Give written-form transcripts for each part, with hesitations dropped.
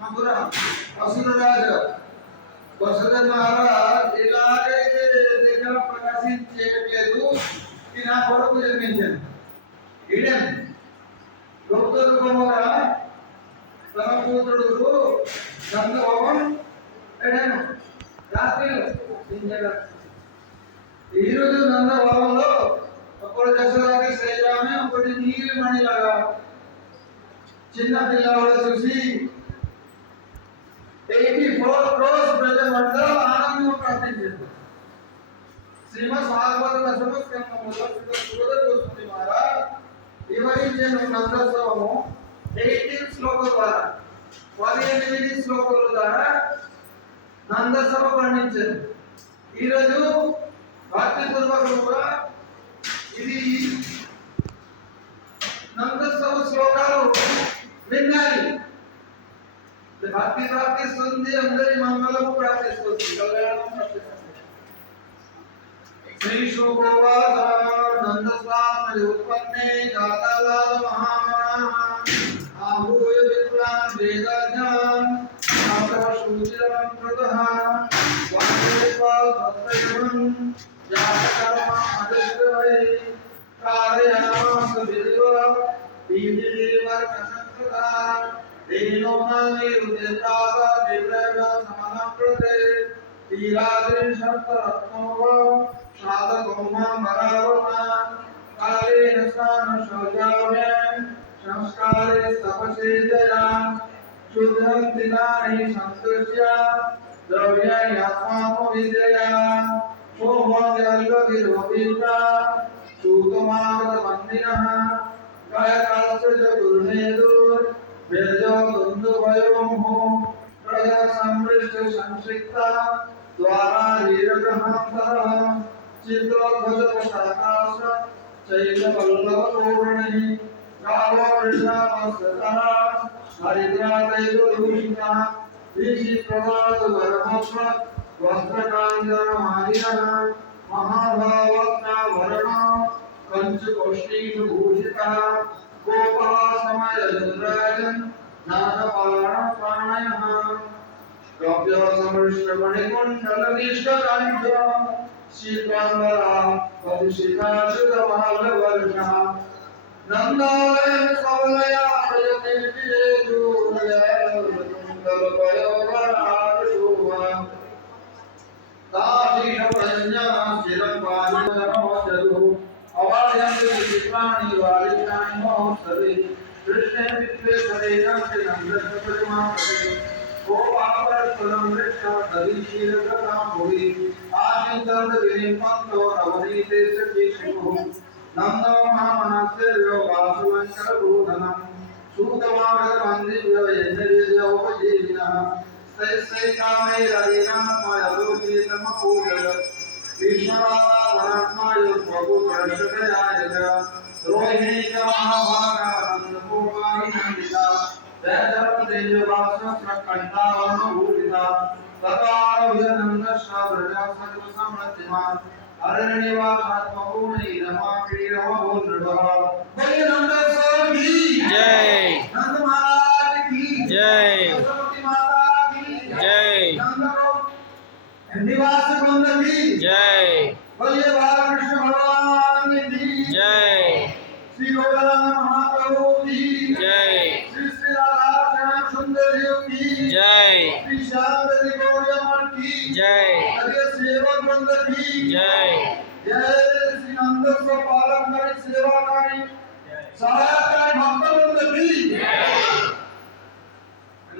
మధుర అసురరాజు వసుధ మహారాజ్ ఎలాగైతే దగ్గర ప్రకాశించేయలేదు ఈ నా కొడుకు జన్మించాను ఈడెన్ గౌతమ కుమార తన కూతురు గంధర్వం ఎడను రాత్రి ఈరోజు నందభవనంలో ఒకటి దశరాకి శ్రీరామే ఒకటి నీలిమణిలాగా చిన్న పిల్లవాడు చూసి 84 crores ప్రజలందరూ ఆనందంగా ప్రార్థించారు. శ్రీమద్ భాగవత సమస్కందములో వస్తుంది మహారాజ్ వివరించిన నందోత్సవము 18 శ్లోకాల ద్వారా 18 శ్లోకాల ద్వారా నందోత్సవ వర్ణించారు. ఈరోజు భక్తి పూర్వకంగా ఇది నందోత్సవ శ్లోకాలు వినాలి. భక్తి ప్రార్థిస్తుంది, అందరి మంగళము ప్రార్థిస్తుంది, కళ్యాణం ప్రార్థిస్తుంది. శ్రీ శోభోవాస నందస్వామి ఉత్పన్నే జాతలాద మహామనాః ఆభూయ విద్వాన్ వేదజ్ఞాన్ శాస్త్రశూచిరం కృతః వాందేవా సత్యగుణం జాతకర్మ అదృష్టవై కార్యామాస విద్వ వీధిదేవ కసంకృతా దేనోనాని రుదేతాద దేవ్రవ సమనప్రతే తీరాద్రి శబ్దరత్నోవ శాదకౌమా మరావనా కాలేన స్నాన శౌచాభ్యాం సంస్కారే తపసేజయా శుద్ధం దినాని సంతృష్య ద్రవ్యాత్మాత్మ విద్యయా శోభోద్యల్పవిర్వపీతా సూతమాగత మందిరః గాయకాలస్య గురునేదుర్ వేదో దుందుభయోః ప్రజా సంవృష్ట సంక్షిప్త ద్వారా వీరగ్రహాంతరః చిత్రోద్భుత శాకాశ చైతవల్లభతోరణి గావో వృషామస్తతః హరిద్రాతైదుర్భూషితః విచిత్రవాద వరమోక్ష వస్త్రకాంజనమాలినః మహాభావస్నాభరణ పంచకోష్ఠీభూషితः गोपासमयराजन् नानपाणपाणयः गव्यसमृष्टमणिकुण्डलनिष्ककण्ठ शीतम्बरा परिशिखाश्रितमालवर्षः नन्दालयं कवलया प्रयतिर्विजयदूरयल्कुण्डलपयोवराशोभा ताशीषप्रज्ञा स्थिरं पालितनमोचरु अवार्यन्ते विचित्राणि वारित्राणि महोत्सवे कृष्णे विश्वेश्वरे नमस्ते नन्दप्रतिमापते गोपापरस्वरं वृक्षा दरीशीलकथां भुवि आचिन्तर्विनिपन्तो नवनीते सखीषुः नन्दो महामनस्य योगासुवङ्करबोधनं सूतमागतमन्दिव्यो यज्ञविद्योपजीविनः तैस्तैकामैरविनामयलोकीतमपूजय विश्वनाथा वरात्माय प्रभु कर्षकयाय रोहिणी का महाभागा नंदपुराणी नंदिता वैदर्भ तेजवासना कंठावर्ण भूषिता तथाभिनंदस्व प्रजा सर्व समृद्धिमान अरण्यवास आत्मपूर्णी रमा वीरव भूर्भुवः बोलिए नंद सर की जय, नंद महाराज की जय, सरस्वती माता की जय, निवास वृंद की जय, बोलिए बालकृष्ण भगवान की जय, श्री गोपाल महाप्रभु की जय, श्री श्री राधा श्याम सुंदर देव की जय, श्री श्याम देवी गौरियम्मा की जय, आगे सेवक वृंद की जय, जय श्री नंदस्व पालनकारी सेवाकारी सहायकारी भक्त वृंद की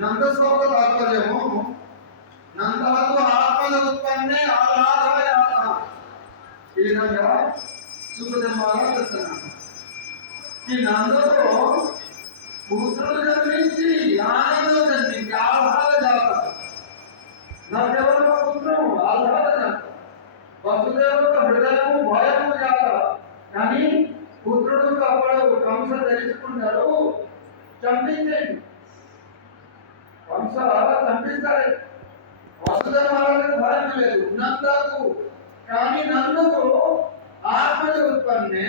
नंदस्व का तात्पर्य हो नंदहतु आत्मज उत्पन्ने आधाराय आत्मा ఈ విధంగా సుఖదేవాల దర్శన ఈ నందలో పుత్రులు జన్మించి ఆనందం జన్మించి ఆహ్లాద జాత నవదేవుల పుత్రము ఆహ్లాద జాత వసుదేవుల హృదయము భయము జాత కానీ పుత్రుడు అప్పుడు కంస తెలుసుకున్నారు చంపించండి కంస చంపిస్తారు వసుదేవాలకు భయం లేదు నందకు కానీ నందుకు ఆత్మజ ఉత్పన్నే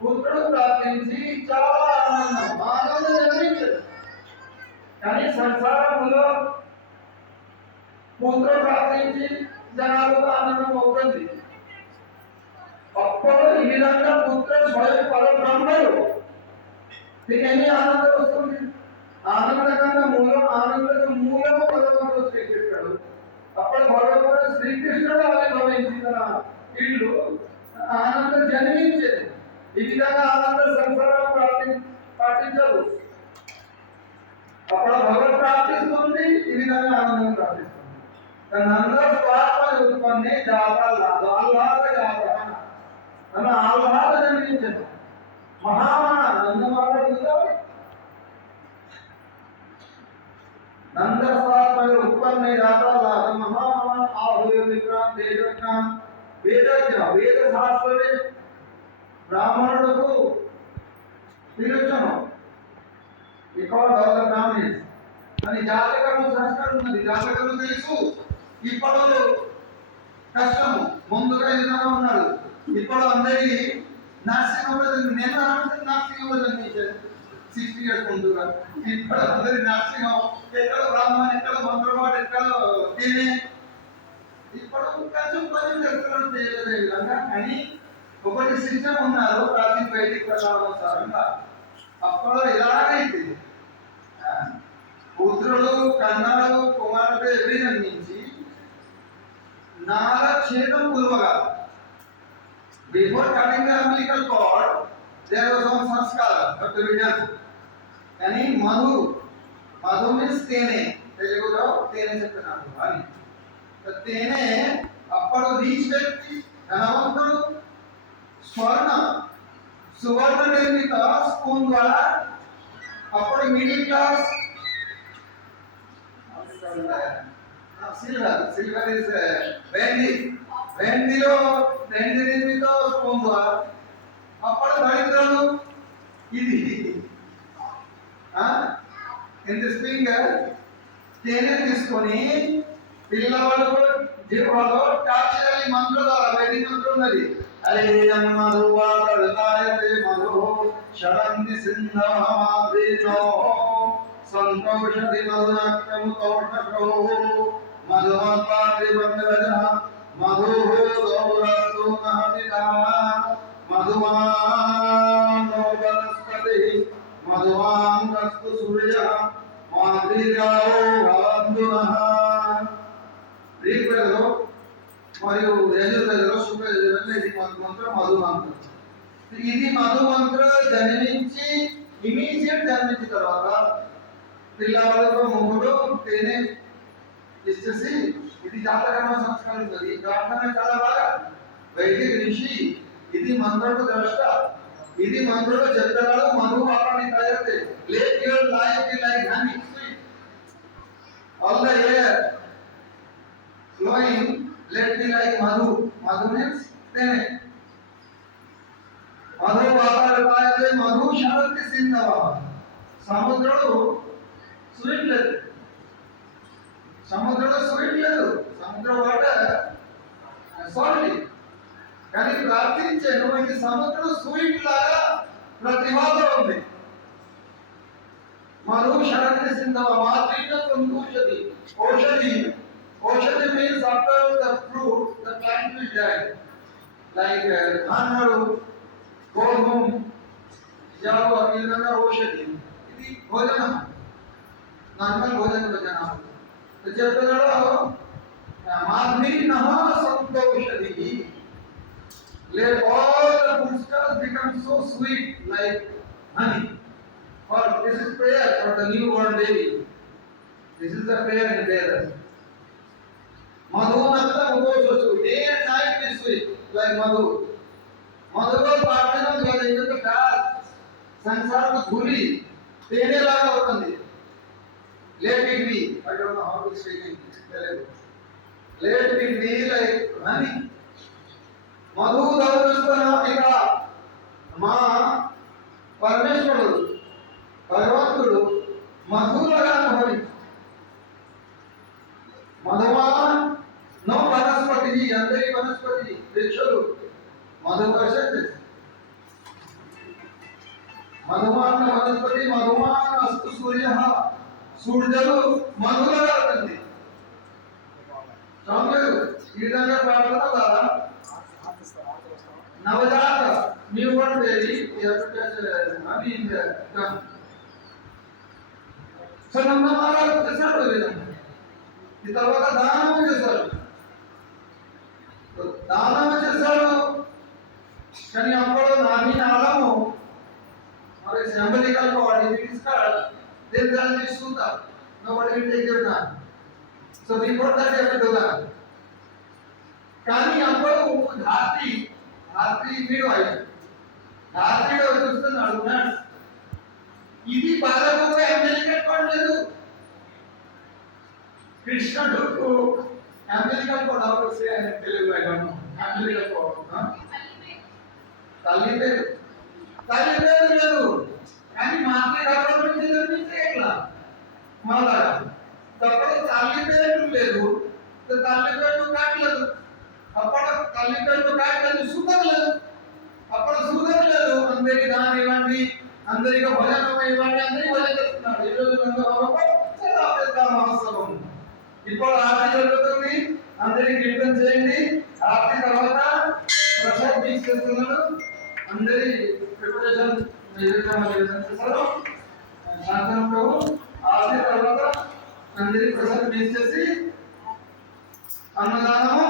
పుత్రుడు ప్రార్థించి చాలా ఆనందం జన్మించారు కానీ సంసారంలో పుత్ర ప్రాప్తించి జనాలకు ఆనందం అవుతుంది. అప్పుడు ఈ విధంగా పుత్ర స్వయం పరబ్రహ్మడు తిని ఆనందం వస్తుంది. ఆనందకన్నా మూలము భగవంతుడు శ్రీకృష్ణుడు. అప్పుడు భగవంతుడు శ్రీకృష్ణుడు ఆవిర్భవించి తన ఇల్లు ఆనందం జన్మించేది. ఈ విధంగా ఆనంద సంసారం పాటించదు. అప్పుడు భగవత్ ప్రాప్తిస్తుంది, ఈ విధంగా ఆనందం ప్రాప్తిస్తుంది. నంద స్వాత్మ ఉత్పన్నే జాతాల్లాదు ఆహ్లాద జాత తన ఆహ్లాద జన్మించదు. మహామన నందమాడు నంద స్వాత్మ ఉత్పన్నే జాతాల్లాదు మహామన ఆహుయ విక్రాంత వేదజ్ఞ వేద శాస్త్రమే బ్రాహ్మణులకు తిరుచను రికార్డ్ ఆఫ్ ద బ్రాహ్మణ్స్ అని జాతకము సంస్కారం ఉన్నది. జాతకము తెలుసు. ఇప్పుడు కష్టము ముందుగా విధంగా ఉన్నాడు. ఇప్పుడు అందరికీ నర్సింగ్ నేను నర్సింగ్ జన్మించాను 60 years ముందుగా. ఇప్పుడు అందరి నర్సింగ్ ఎక్కడ బ్రాహ్మణ ఎక్కడ మంత్రవాడు ఎక్కడ తేనె ఇప్పుడు కొంచెం చెప్తున్నాడు తెలియదు విధంగా. కానీ ఒకటి సిస్టమ్ ఉన్నారు ప్రాచీన వైదిక ప్రకారంగా. అప్పుడు ఎలాగైతే పుత్రుడు కన్నడు కుమారుడు ఎవరి జన్మించి నాగక్షేత్రం పూర్వగా before coming the umbilical cord there was some సంస్కారం బట్ విజన్. కానీ మధు మీన్స్ తేనె, తెలుగులో తేనె చెప్తున్నాను అని. తేనె అప్పుడు రీచ్ వ్యక్తి ధనవంతుడు సువర్ణ నిర్మిత స్పూన్ ద్వారా అప్పుడు మిడిల్ క్లాస్ సిల్వర్ ఇస్ వెండి నిర్మిత స్పూన్ ద్వారా అప్పుడు దరిద్రులు ఇది ఇంత స్ప్రింగర్ తేనె తీసుకొని పిల్లవాడు జీవాలో టార్చర్ మంత్రం ద్వారా వైదిక మంత్రం ఉన్నది. అలేయం మధువాదళాయతే మధు శరంతి సింధమాద్రినో సంతోషది మధునక్తముతోషకో మధుమత్పాద్రి వందరజ మధుహోదౌరస్తు నహమితా మధుమానో వనస్పతి మధుమాంకస్తు సూర్య మాద్రిరావో భవంతునః. ఋగ్వేదంలో మరియు యజుర్వేదంలో శుక్లయజుర్వేదంలో ఇది మంత్రం మధు మంత్రం. ఇది మధు మంత్రం జన్మించి ఇమీడియట్ జన్మించిన తర్వాత పిల్లవాళ్ళకు మొగుడు తేనె ఇచ్చేసి ఇది జాతకర్మ సంస్కారం ఉంటుంది. ప్రార్థన చాలా బాగా వైదిక ఋషి ఇది మంత్రుడు ద్రష్ట. ఇది మంత్రుడు చెప్తాడు మధు పాపాన్ని తయారు late your life like honey sweet all the year flowing, let me like madhu. Madhu means tene. Madhu vatarapayate madhu sharanti sindhava. Samudrudu sweet ledu. Samudrudu sweet ledu. Samudra water salty. కానీ ప్రార్థించాను ఇది సముద్రం స్వీట్ లాగా ప్రతిభాతో ఉంది. మధు శరణి సింధవ మాతృక సంతోషది ఔషధి. Oshadi means after the fruit, the plant will die. Like Hanaru, Gohum, Jawa, Ilana, Oshadi. It is Bhojana. Normal Bhojana Bhajana. The Japanado, Madhri Naha Santoshadi. Let all the foodstuffs become so sweet like honey. For this is prayer for the newborn baby. This is the prayer in Vedas. మధునంతా ఉపయోగించవచ్చు. Day and night this week like మధులో ప్రార్థన కాదు. ఎందుకంటే సంసారం ధూళి తేనెలాగా అవుతుంది. Let it be I don't know how to speak in Telugu. Let it be like honey. మధు దౌరస్తనామిక మా పరమేశ్వరుడు భగవంతుడు మధురగా అనుభవించాడు. మధువాన్ నో వనస్పతి అందరి వనస్పతి వృక్షలు మధు వర్షించు. మధుమాన్ వనస్పతి మధుమాన్ అస్తు సూర్య సూర్యుడు మనుగడ అవుతుంది. సమలేదు ఈ విధంగా ప్రార్థన ద్వారా నవజాత న్యూ బోర్న్ బేబీ అది సో నమ్మకాలు చేశాడు. ఈ తర్వాత దానం చేశాడు. దానం చేశాడు కానీ అప్పుడు నాని నాలము మరి సింబలికల్ బాడీ తీసుకాడు. Then that is Sutta. Nobody will take your time. So before that you have to do that. కానీ అప్పుడు రాత్రి వీడు అయ్యాడు. రాత్రిలో చూస్తున్నాడు ఉన్నాడు. ఇది బాలకు అమెరికన్ కోడ్ లేదు. కృష్ణుడు అమెరికన్ కోడ్ అవసరం అని తెలుగు అయ్యాను. అమెరికన్ కోడ్ తల్లి పేరు లేదు కానీ మాకే గవర్నమెంట్ నిర్మించే ఎట్లా మళ్ళా తప్పుడు తల్లి పేరు లేదు. తల్లి పేరు కాట్లేదు. అప్పుడు తల్లి పేరు కాట్లేదు. సుఖం లేదు. అప్పుడు సుఖం లేదు. అందరికి దానం ఇవ్వండి, అందరికి భజనం ఇవ్వండి, అందరికి భజన చేస్తున్నాడు. ఈ రోజు పెద్ద మహోత్సవం. ఇప్పుడు ఆర్తి జరుగుతుంది. అందరికి కీర్తన చేయండి. ఆర్తి తర్వాత ప్రసాద్ తీసుకెళ్తున్నాడు. అందరి ప్రిపరేషన్ చేస్తారు. శాంతంలో ఆర్తి తర్వాత అందరికి ప్రసాద్ తీసేసి అన్నదానము